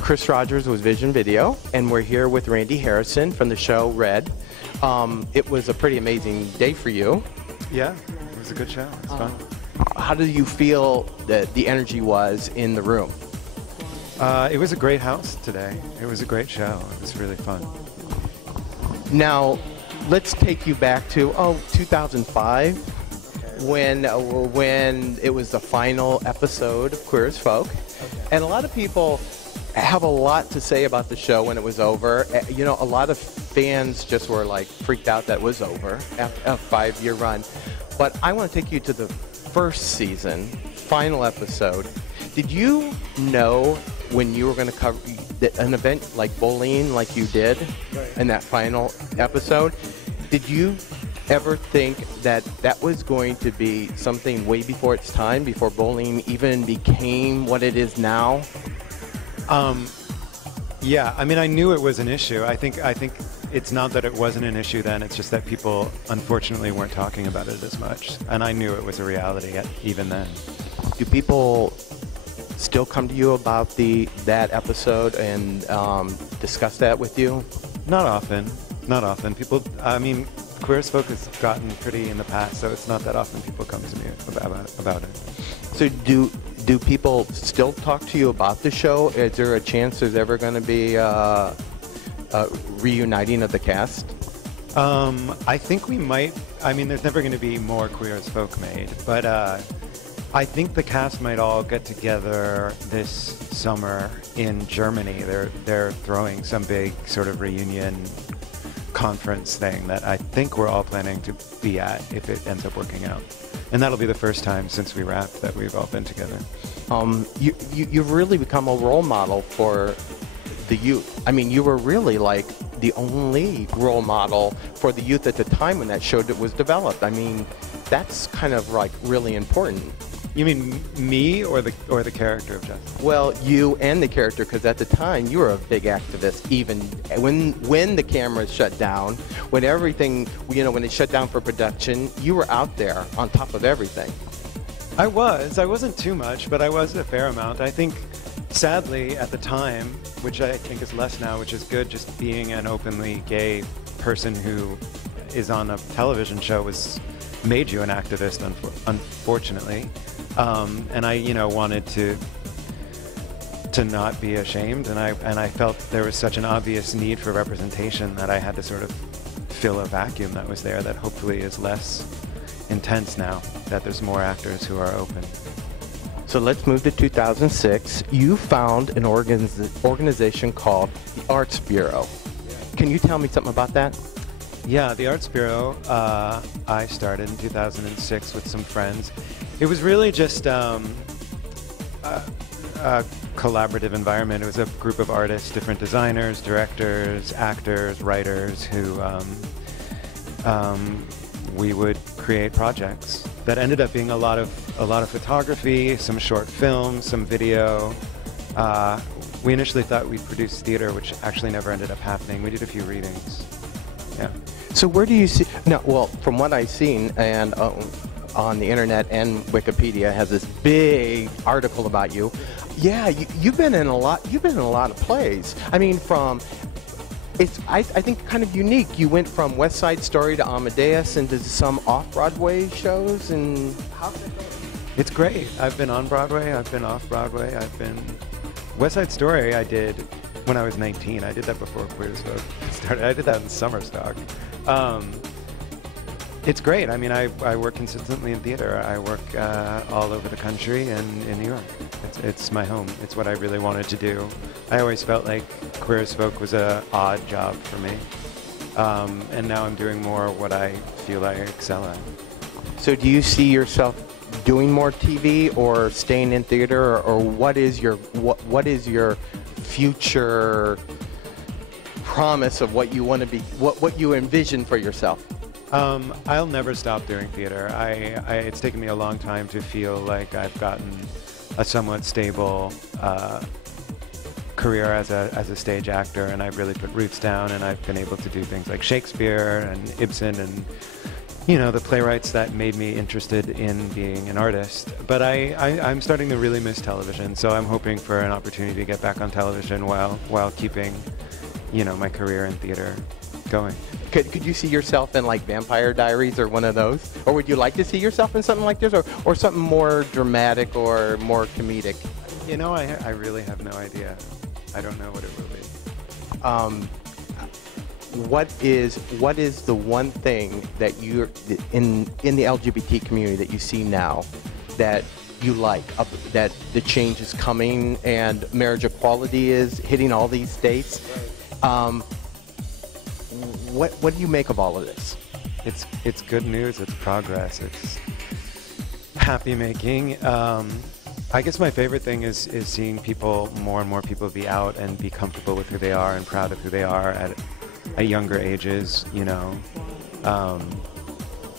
Chris Rogers with Vision Video, and we're here with Randy Harrison from the show Red. It was a pretty amazing day for you. Yeah, it was a good show. It's fun. How do you feel that the energy was in the room? It was a great house today. It was a great show. It was really fun. Now, let's take you back to 2005, when it was the final episode of Queer as Folk, and a lot of people have a lot to say about the show when it was over. You know, a lot of fans just were like freaked out that it was over after a 5-year run. But I want to take you to the first season, final episode. Did you know when you were going to cover an event like Bowling, like you did in that final episode? Did you ever think that that was going to be something way before its time, before bowling even became what it is now? Yeah, I mean, I knew it was an issue. I think it's not that it wasn't an issue then, it's just that people unfortunately weren't talking about it as much. And I knew it was a reality even then. Do people still come to you about that episode and discuss that with you? Not often. Not often. People, I mean, Queer as Folk has gotten pretty in the past, so it's not that often people come to me about it. So do people still talk to you about the show? Is there a chance there's ever going to be a reuniting of the cast? I think we might. I mean, there's never going to be more Queer as Folk made, but I think the cast might all get together this summer in Germany. They're throwing some big sort of reunion conference thing that I think we're all planning to be at if it ends up working out. And that'll be the first time since we wrapped that we've all been together. You've really become a role model for the youth. I mean, you were really like the only role model for the youth at the time when that show was developed. I mean, that's kind of like really important. You mean me or the character of Justin? Well, you and the character, because at the time you were a big activist. Even when the cameras shut down, when everything, when it shut down for production, you were out there on top of everything. I wasn't too much, but I was a fair amount. I think, sadly, at the time, which I think is less now, which is good, just being an openly gay person who is on a television show made you an activist, unfortunately. And I, wanted to not be ashamed, and I felt there was such an obvious need for representation that I had to sort of fill a vacuum that was there that hopefully is less intense now, that there's more actors who are open. So let's move to 2006. You found an organization called the Arts Bureau. Can you tell me something about that? Yeah, the Arts Bureau, I started in 2006 with some friends. It was really just a collaborative environment. It was a group of artists, different designers, directors, actors, writers, who we would create projects that ended up being a lot of photography, some short films, some video. We initially thought we'd produce theater, which actually never ended up happening. We did a few readings. Yeah. So where do you see? No, well, from what I've seen and on the internet and Wikipedia has this big article about you. Yeah, you've been in a lot. You've been in a lot of plays. I mean, I think kind of unique. You went from West Side Story to Amadeus into some off-Broadway shows, and how did it go? It's great. I've been on Broadway. I've been off Broadway. West Side Story I did when I was 19. I did that before Queer as Folk started. I did that in summer stock. It's great. I mean, I work consistently in theater. I work all over the country and in New York. It's my home. It's what I really wanted to do. I always felt like Queer as Folk was an odd job for me. And now I'm doing more what I feel I excel at. So do you see yourself doing more TV or staying in theater, or what is your future promise of what you want to be, what you envision for yourself? I'll never stop doing theater. It's taken me a long time to feel like I've gotten a somewhat stable career as a stage actor, and I've really put roots down, and I've been able to do things like Shakespeare and Ibsen and you know, the playwrights that made me interested in being an artist. But I'm starting to really miss television, so I'm hoping for an opportunity to get back on television while keeping, you know, my career in theater going. Could you see yourself in like Vampire Diaries or one of those? Or would you like to see yourself in something like this, or something more dramatic or more comedic? You know, I really have no idea. I don't know what it will be. What is the one thing that you're in the LGBT community that you see now that you like, that the change is coming and marriage equality is hitting all these states? What do you make of all of this? It's good news. It's progress. It's happy making. I guess my favorite thing is seeing people, more and more people, be out and be comfortable with who they are and proud of who they are at younger ages. You know,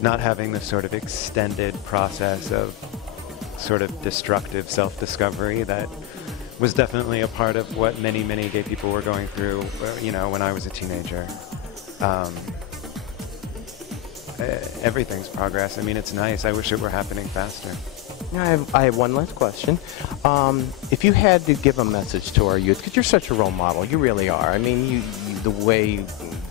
not having this sort of extended process of sort of destructive self-discovery that was definitely a part of what many gay people were going through. You know, when I was a teenager. Everything's progress. I mean, it's nice. I wish it were happening faster. I have one last question. If you had to give a message to our youth, because you're such a role model, you really are. I mean, you the way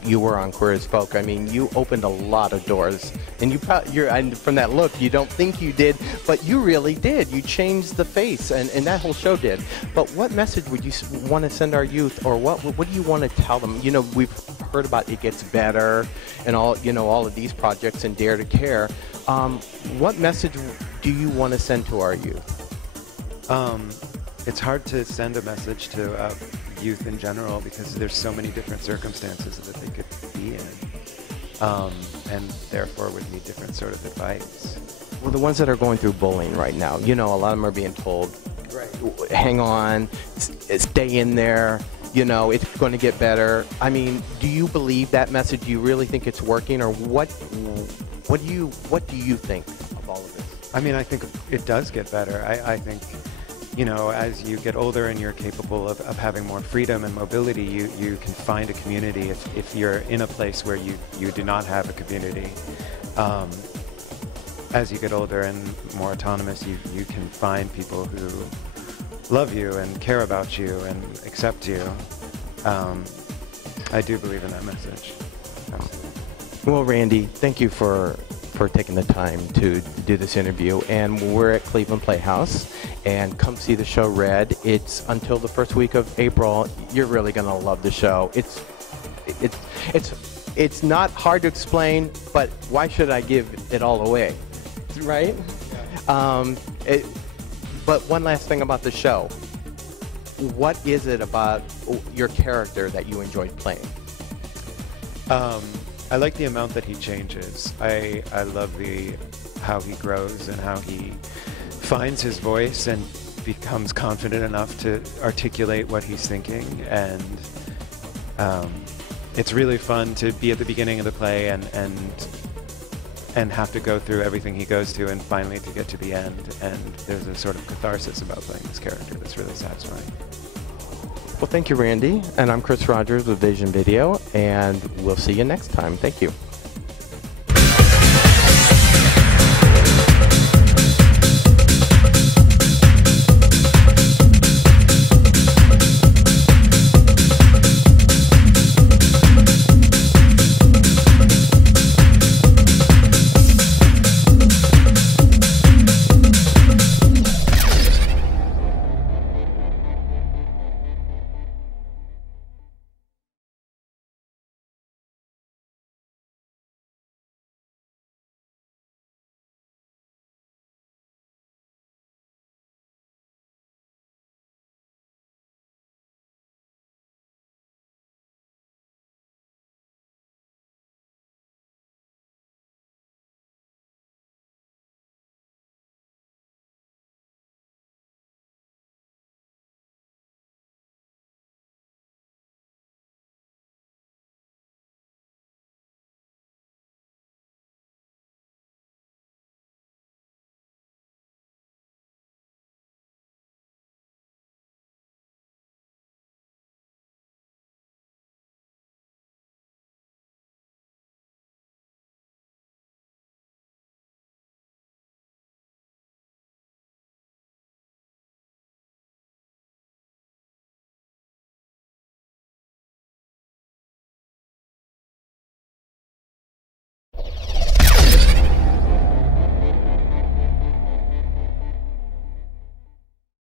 you were on Queer as Folk, I mean, you opened a lot of doors, and and from that look, you don't think you did, but you really did. You changed the face, and that whole show did. But what message would you want to send our youth, or what do you want to tell them? You know, we've heard about It Gets Better, and all of these projects, and Dare to Care. What message do you want to send to our youth? It's hard to send a message to youth in general because there's so many different circumstances that they could be in, and therefore would need different sort of advice. Well, the ones that are going through bullying right now, you know, a lot of them are being told, right, hang on, stay in there, you know, it's going to get better. I mean, do you believe that message? Do you really think it's working, or what do you think of all of this? I mean, I think it does get better. I think, you know, as you get older and you're capable of having more freedom and mobility, you can find a community if you're in a place where you do not have a community. As you get older and more autonomous, you can find people who love you and care about you and accept you. I do believe in that message. Absolutely. Well, Randy, thank you for taking the time to do this interview, and we're at Cleveland Playhouse, and come see the show Red. It's until the first week of April. You're really gonna love the show. It's not hard to explain, but why should I give it all away, right? But one last thing about the show. What is it about your character that you enjoyed playing? I like the amount that he changes. I love how he grows and how he finds his voice and becomes confident enough to articulate what he's thinking. And it's really fun to be at the beginning of the play and have to go through everything he goes to and finally to get to the end. And there's a sort of catharsis about playing this character that's really satisfying. Well, thank you, Randy. And I'm Chris Rogers with Vision Video, and we'll see you next time. Thank you.